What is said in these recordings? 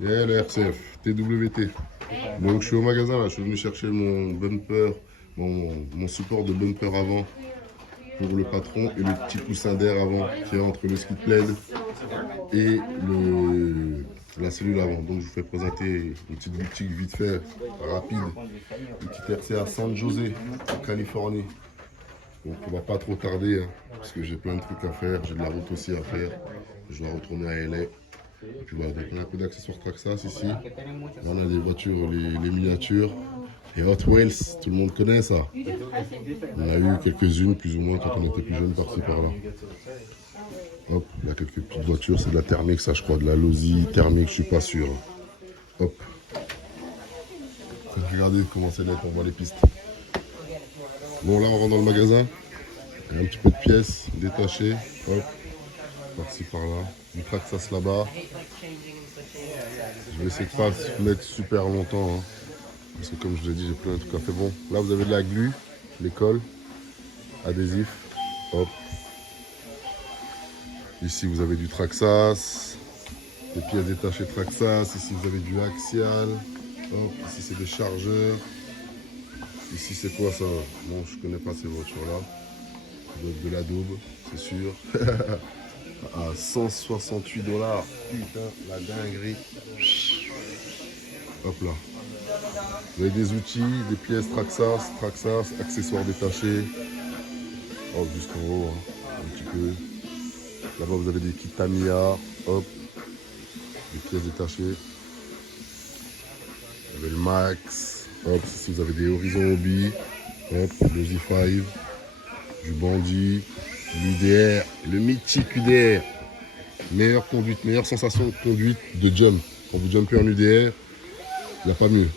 Yeah, le RCF, TWT. Donc je suis au magasin là, je suis venu chercher mon bumper, mon support de bumper avant pour le patron et le petit coussin d'air avant qui est entre le skid plaid et la cellule avant. Donc je vous fais présenter une petite boutique vite fait, rapide, une petite RCA San José, en Californie. Donc on va pas trop tarder hein, parce que j'ai plein de trucs à faire, j'ai de la route aussi à faire. Je dois retourner à LA. Et puis voilà, donc on a un peu d'accessoires Traxxas ici. Là, on a des voitures, les miniatures. Et Hot Wheels, tout le monde connaît ça. On a eu quelques-unes plus ou moins quand on était plus jeune par-ci par-là. Hop, il y a quelques petites voitures, c'est de la thermique ça je crois, de la Losi thermique, je suis pas sûr. Hop. Regardez comment c'est net, on voit les pistes. Bon là on rentre dans le magasin. Il y a un petit peu de pièces détachées. Hop. Par-ci par-là. Du Traxxas là-bas. Je vais essayer de pas mettre super longtemps. Hein, parce que comme je l'ai dit, j'ai plein de trucs à faire. Bon, là vous avez de la glu, l'école, adhésif. Hop. Ici vous avez du Traxxas. Des pièces détachées Traxxas. Ici vous avez du axial. Hop. Ici c'est des chargeurs. Ici c'est quoi ça? Bon, je connais pas ces voitures-là. Ça doit être de l'adobe, c'est sûr. À 168 $. Putain, la dinguerie. Hop là. Vous avez des outils, des pièces Traxxas, accessoires détachés. Hop, jusqu'en haut, hein, un petit peu. Là-bas, vous avez des kits Tamiya. Hop, des pièces détachées. Vous avez le Max. Hop, ici, vous avez des Horizon Hobby. Hop, le Z5. Du Bandit. L'UDR. Le mythique UDR. Meilleure conduite, meilleure sensation de conduite de jump. Quand vous jumpez en UDR, il n'y a pas mieux.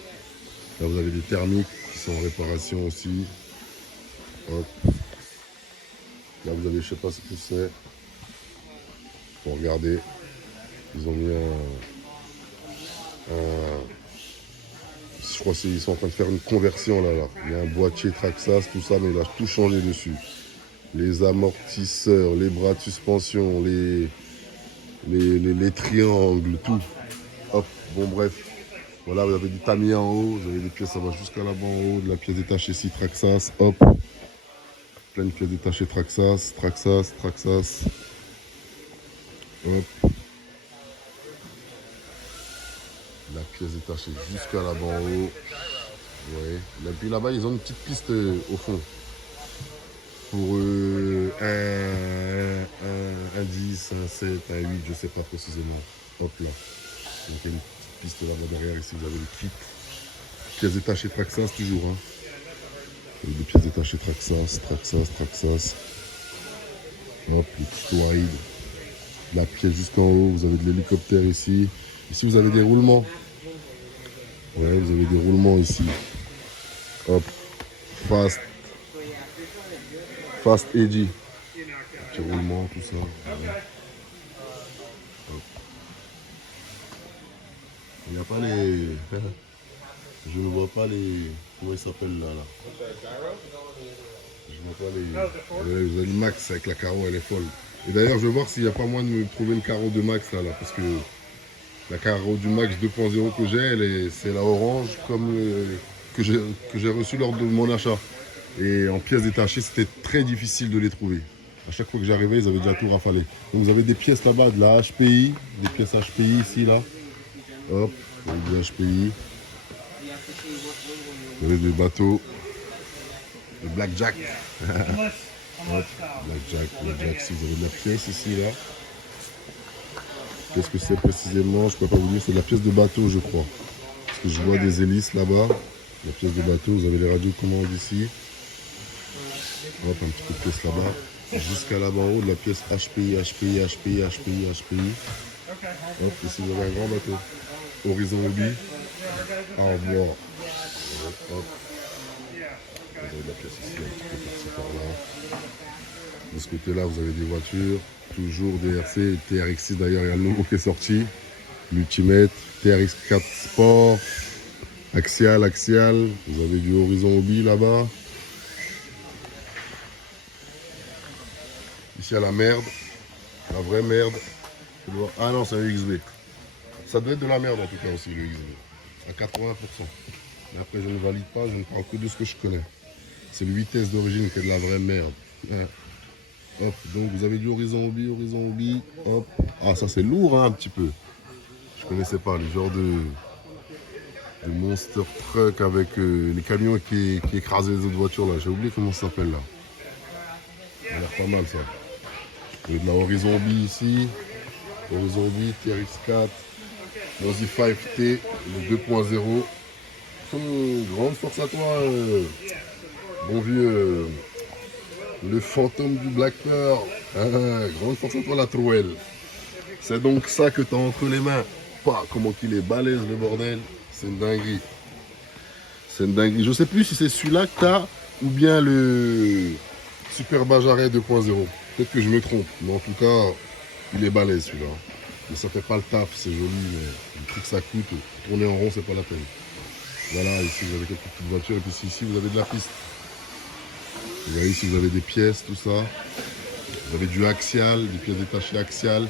Là, vous avez des thermiques qui sont en réparation aussi. Hop. Là, vous avez, je sais pas ce que c'est. Pour regarder, ils ont mis je crois qu'ils sont en train de faire une conversion là. Il y a un boîtier Traxxas, tout ça, mais il a tout changé dessus. Les amortisseurs, les bras de suspension, les triangles, tout. Hop, bon bref. Voilà, vous avez du Tamiya en haut, vous avez des pièces, ça va jusqu'à là-bas en haut, de la pièce détachée ici, Traxxas, hop. Plein de pièces détachées Traxxas. Hop. La pièce détachée jusqu'à là-bas en haut. Ouais. Et puis là-bas, ils ont une petite piste au fond. Pour un 10, un 7, un 8, je ne sais pas précisément. Hop là. Donc il y a une petite piste là-bas derrière. Ici, vous avez le kit. Pièces détachées Traxxas toujours. Hein. Des pièces détachées Traxxas. Hop, le petit wide. La pièce jusqu'en haut. Vous avez de l'hélicoptère ici. Ici, vous avez des roulements. Ouais, vous avez des roulements ici. Hop. Fast Edgy. Petit roulement, tout ça. Ouais. Il n'y a pas les. Je ne vois pas les. Comment ils s'appellent là, Je ne vois pas les. Ouais, vous avez le Max avec la carreau, elle est folle. Et d'ailleurs, je vais voir s'il n'y a pas moyen de me trouver une carreau de Max là, parce que la carreau du Max 2.0 que j'ai, c'est la orange comme que j'ai reçu lors de mon achat. Et en pièces détachées, c'était très difficile de les trouver. À chaque fois que j'arrivais, ils avaient déjà tout rafalé. Donc vous avez des pièces là-bas, de la HPI, des pièces HPI ici, là. Hop, du HPI. Vous avez des bateaux. Le Blackjack. Hop, Blackjack, si vous avez de la pièce ici, là. Qu'est-ce que c'est précisément? Je ne peux pas vous dire, c'est de la pièce de bateau, je crois. Parce que je vois des hélices là-bas. La pièce de bateau, vous avez les radiocommandes ici. Hop, un petit peu de pièce là-bas. Jusqu'à là-bas en haut, de la pièce HPI. Hop, ici vous avez un grand bateau. Horizon Hobby. Armoire. Hop. Vous avez de la pièce ici, un petit peu par-ci par-là. De ce côté-là, vous avez des voitures. Toujours DRC, TRX6 d'ailleurs, il y a le nouveau qui est sorti. Multimètre, TRX4 Sport. Axial. Vous avez du Horizon Hobby là-bas. Ici, il y a la merde. La vraie merde. Ah non, c'est un UXV. ça doit être de la merde en tout cas aussi, le XV. À 80%. Mais après, je ne valide pas, je ne parle que de ce que je connais. C'est le vitesse d'origine qui est de la vraie merde. Ouais. Hop, donc vous avez du Horizon Hobby, hop. Ah, ça c'est lourd hein, un petit peu. Je connaissais pas le genre de monster truck avec les camions qui écrasaient les autres voitures là. J'ai oublié comment ça s'appelle là. Ça a l'air pas mal ça. Il y a de la Horizon Hobby ici. Horizon Hobby, TRX4, Mozi 5T, le 2.0. Grande force à toi, bon vieux. Le fantôme du Black Pearl. Grande force à toi la trouelle. C'est donc ça que tu as entre les mains. Pas comment qu'il est balèze le bordel. C'est une dinguerie. C'est une dinguerie. Je sais plus si c'est celui-là que tu as ou bien le Super Bajaret 2.0. Peut-être que je me trompe. Mais en tout cas, il est balèze celui-là. Mais ça fait pas le taf, c'est joli, mais le prix que ça coûte, tourner en rond, c'est pas la peine. Voilà, ici vous avez quelques petites voitures, et puis ici vous avez de la piste. Vous voyez ici vous avez des pièces, tout ça. Vous avez du axial, des pièces détachées axiales.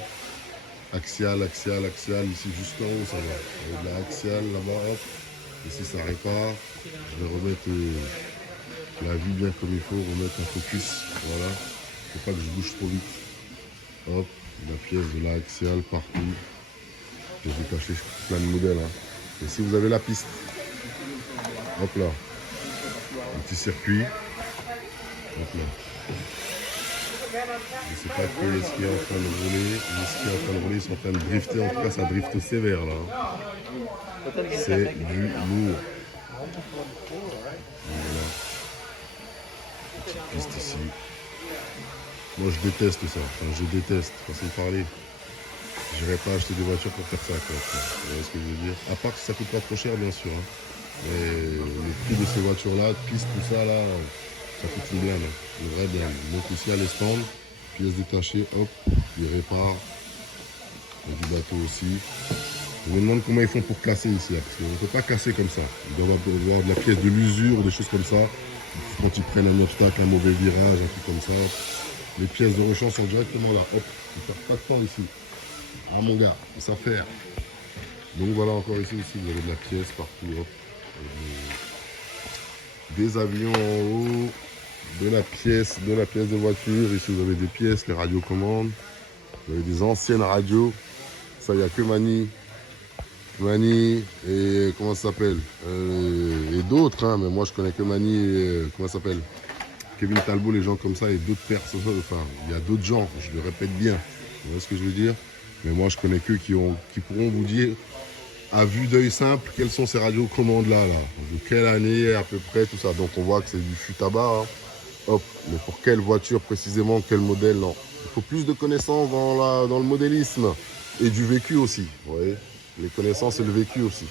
Axial, ici juste en haut ça va. Vous avez de la axiale là-bas, hop. Ici ça répare. Je vais remettre la vue bien comme il faut, remettre un focus. Voilà. Faut pas que je bouge trop vite. Hop, la pièce de la axiale partout. Je vais cacher plein de modèles. Hein. Ici vous avez la piste. Hop là. Un petit circuit. Hop là. Je ne sais pas qui est en train de rouler. Ils sont en train de drifter. En tout cas, ça drifte sévère là. C'est du lourd. Voilà. Petite piste ici. Moi, je déteste ça. Enfin, je déteste. Façon de parler. Je n'irais pas acheter des voitures pour faire ça. Quoi. Vous voyez ce que je veux dire? À part que ça coûte pas trop cher, bien sûr. Hein. Mais le prix de ces voitures-là, piste, tout ça, là, ça coûte une blinde. Une vraie blinde. Donc ici, à l'estande, pièces détachées, hop, ils réparent. Il y a du bateau aussi. Je me demande comment ils font pour casser ici, là, parce qu'on ne peut pas casser comme ça. Ils doivent avoir de la pièce de l'usure, des choses comme ça. Quand ils prennent un obstacle, un mauvais virage, un truc comme ça, les pièces de rechange sont directement là. Hop, ils ne perdent pas de temps ici. Ah mon gars, ils savent faire. Donc voilà, encore ici, vous avez de la pièce partout. Hop. Des avions en haut, de la pièce de voiture. Ici, vous avez des pièces, les radiocommandes. Vous avez des anciennes radios. Ça, il n'y a que Mani et comment ça s'appelle et d'autres, hein, mais moi je connais que Mani et comment ça s'appelle Kevin Talbot, les gens comme ça et d'autres personnes. Enfin, il y a d'autres gens, je le répète bien. Vous voyez ce que je veux dire? Mais moi je connais qu'eux qui pourront vous dire à vue d'œil simple quelles sont ces radiocommandes là, de quelle année à peu près, tout ça. Donc on voit que c'est du fut à bas. Hein. Hop, mais pour quelle voiture précisément, quel modèle, non. Il faut plus de connaissances dans le modélisme et du vécu aussi, vous voyez. Les connaissances et le vécu aussi.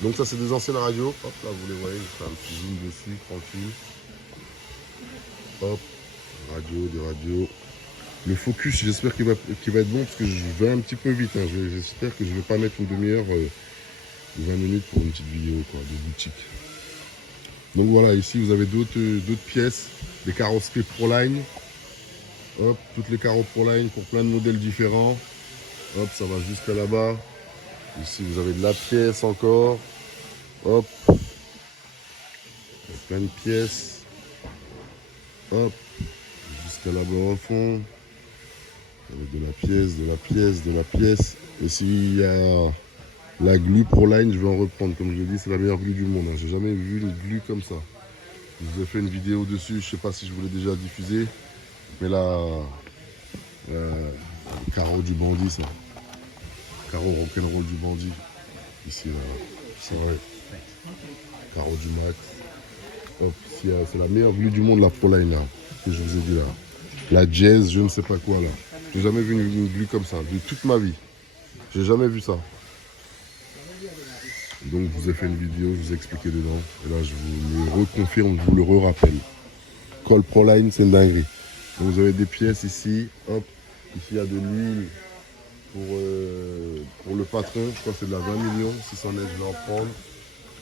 Donc ça c'est des anciennes radios. Hop là vous les voyez, je fais un petit zoom dessus, tranquille. Hop, des radios. Le focus j'espère qu'il va être bon parce que je vais un petit peu vite. Hein. J'espère que je ne vais pas mettre une demi-heure, 20 minutes pour une petite vidéo quoi, de boutique. Donc voilà, ici vous avez d'autres pièces, des carrosseries Proline. Hop, toutes les carreaux Proline pour plein de modèles différents. Hop, ça va jusqu'à là-bas. Ici, vous avez de la pièce encore. Hop. Plein de pièces. Hop. Jusqu'à là-bas au fond. Avec de la pièce. Ici, il y a la glue Proline. Je vais en reprendre. Comme je l'ai dit, c'est la meilleure glue du monde. J'ai jamais vu une glue comme ça. Je vous ai fait une vidéo dessus. Je ne sais pas si je vous l'ai déjà diffusée. Mais là, le carreau du bandit, ça. Carreau rock'n'roll du bandit. Ici, là. C'est vrai. Carreau du max. Hop, c'est la meilleure glue du monde, la Proline, là. Que je vous ai dit, là. La Jazz, je ne sais pas quoi, là. J'ai jamais vu une glue comme ça, de toute ma vie. J'ai jamais vu ça. Donc, je vous ai fait une vidéo, je vous ai expliqué dedans. Et là, je vous le reconfirme, je vous le re-rappelle. Col Proline, c'est une dinguerie. Donc, vous avez des pièces ici. Hop, ici, il y a de l'huile. Pour le patron, je crois que c'est de la 20 millions, si ça en est, je vais en prendre.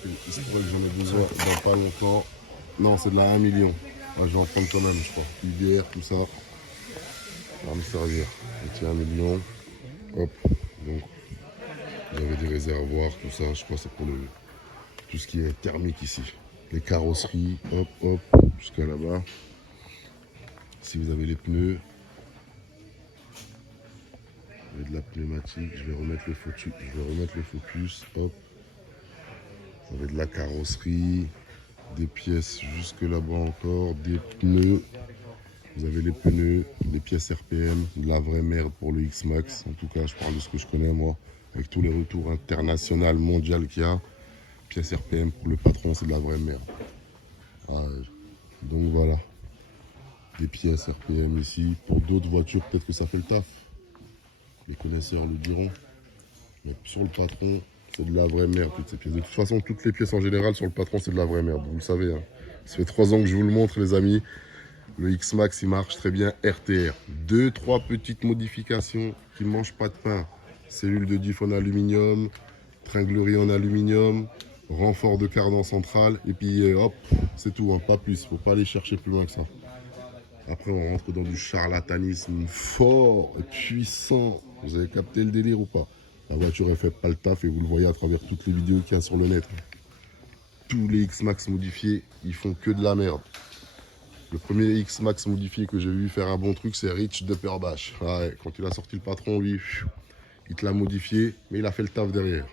Il se pourrait que j'en ai besoin dans pas longtemps. Non, c'est de la 1 million. Ah, je vais en prendre quand même, je crois. IBR, tout ça. Ça va me servir. Donc, il y a 1 million. Hop. Donc, vous avez avez des réservoirs, tout ça. Je crois que c'est pour tout ce qui est thermique ici. Les carrosseries, hop, hop, jusqu'à là-bas. Si vous avez les pneus, vous avez de la pneumatique, je vais remettre le focus, hop. Vous avez de la carrosserie, des pièces jusque là-bas encore, des pneus. Vous avez les pneus, les pièces RPM, de la vraie merde pour le X-Max. En tout cas, je parle de ce que je connais moi, avec tous les retours internationaux, mondiaux qu'il y a. Pièces RPM pour le patron, c'est de la vraie merde. Donc voilà, des pièces RPM ici. Pour d'autres voitures, peut-être que ça fait le taf. Les connaisseurs le diront. Mais sur le patron, c'est de la vraie merde, toutes ces pièces. De toute façon, toutes les pièces en général sur le patron, c'est de la vraie merde. Vous le savez. Hein. Ça fait 3 ans que je vous le montre, les amis. Le X-Max, il marche très bien RTR. 2-3 petites modifications qui ne mangent pas de pain. Cellule de diff en aluminium, tringlerie en aluminium, renfort de cardan central. Et puis hop, c'est tout, hein, pas plus. Il ne faut pas aller chercher plus loin que ça. Après, on rentre dans du charlatanisme fort et puissant. Vous avez capté le délire ou pas? La voiture, elle fait pas le taf et vous le voyez à travers toutes les vidéos qu'il y a sur le net. Tous les X-Max modifiés, ils font que de la merde. Le premier X-Max modifié que j'ai vu faire un bon truc, c'est Rich de Perbache. Ah ouais, quand il a sorti le patron, lui, il te l'a modifié, mais il a fait le taf derrière.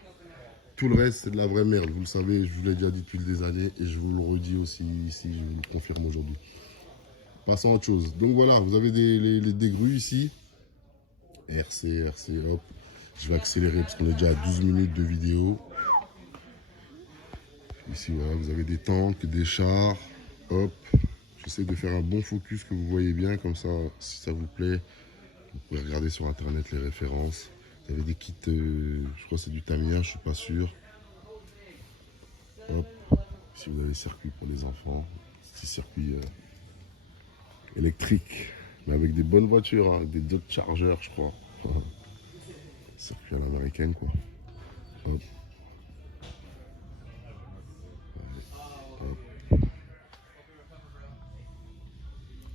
Tout le reste, c'est de la vraie merde. Vous le savez, je vous l'ai déjà dit depuis des années et je vous le redis aussi ici, je vous le confirme aujourd'hui. Passons à autre chose. Donc voilà, vous avez des grues ici. RC, hop. Je vais accélérer parce qu'on est déjà à 12 minutes de vidéo. Ici, voilà, vous avez des tanks, des chars. Hop. J'essaie de faire un bon focus que vous voyez bien, comme ça, si ça vous plaît, vous pouvez regarder sur internet les références. Vous avez des kits, je crois que c'est du Tamiya, je suis pas sûr. Hop, ici vous avez les circuits pour les enfants, petit circuit électrique, mais avec des bonnes voitures, hein, des Dodge Charger, je crois. Circuit à l'américaine, quoi. Hop.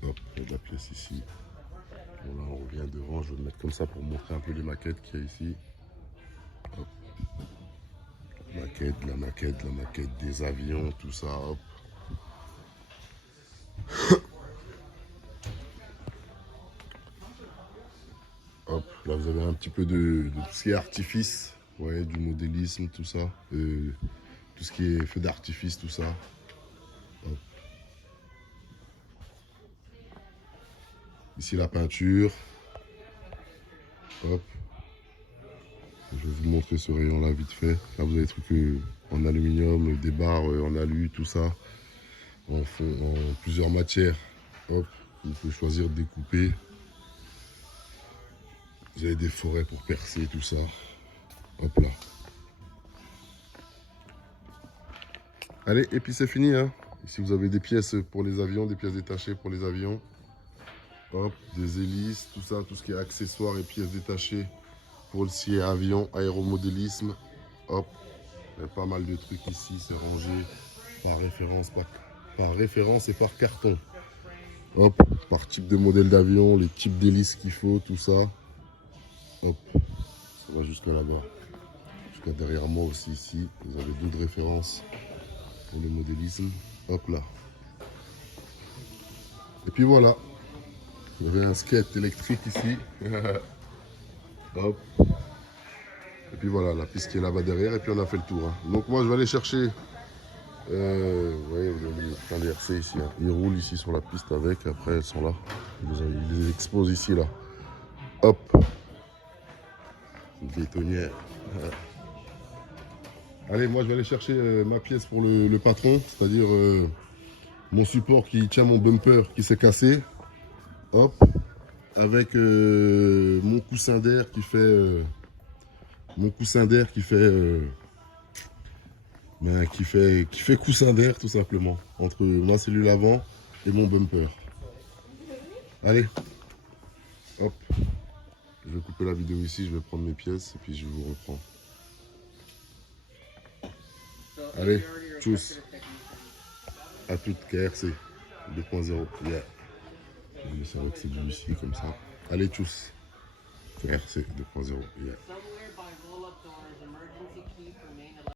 Hop, il y a de la pièce ici. Bon là on revient devant, je vais le mettre comme ça pour montrer un peu les maquettes qu'il y a ici. Hop. La maquette des avions, tout ça, hop. Hop, là vous avez un petit peu de tout ce qui est artifice, vous voyez, du modélisme, tout ça. Tout ce qui est feu d'artifice, tout ça. Hop. Ici la peinture. Hop. Je vais vous montrer ce rayon là vite fait. Là vous avez des trucs en aluminium, des barres en alu, tout ça. En plusieurs matières. Hop. Vous pouvez choisir de découper. Vous avez des forêts pour percer, tout ça. Hop là. Allez, et puis c'est fini. Hein. Ici vous avez des pièces pour les avions, des pièces détachées pour les avions. Hop, des hélices, tout ça, tout ce qui est accessoires et pièces détachées pour le ciel, avion, aéromodélisme. Hop, il y a pas mal de trucs ici, c'est rangé par référence et par carton. Hop, par type de modèle d'avion, les types d'hélices qu'il faut, tout ça. Hop, ça va jusqu'à là-bas. Jusqu'à derrière moi aussi ici, vous avez d'autres références pour le modélisme. Hop là. Et puis voilà. Vous avez un skate électrique ici. Hop. Et puis voilà, la piste qui est là-bas derrière. Et puis on a fait le tour. Hein. Donc moi je vais aller chercher. Vous voyez, plein des RC ici. Hein. Ils roulent ici sur la piste avec. Après elles sont là. Ils les exposent ici là. Hop. Une bétonnière. Allez, moi je vais aller chercher ma pièce pour le patron. C'est-à-dire mon support qui tient mon bumper qui s'est cassé. Hop, avec mon coussin d'air qui fait qui fait coussin d'air tout simplement entre ma cellule avant et mon bumper. Allez, hop, je vais couper la vidéo ici, je vais prendre mes pièces et puis je vous reprends. Allez, tchuss, à toute KRC 2.0. Yeah. Je vais laisser c'est du ici comme ça. Allez, tchuss. RC 2.0. Yeah.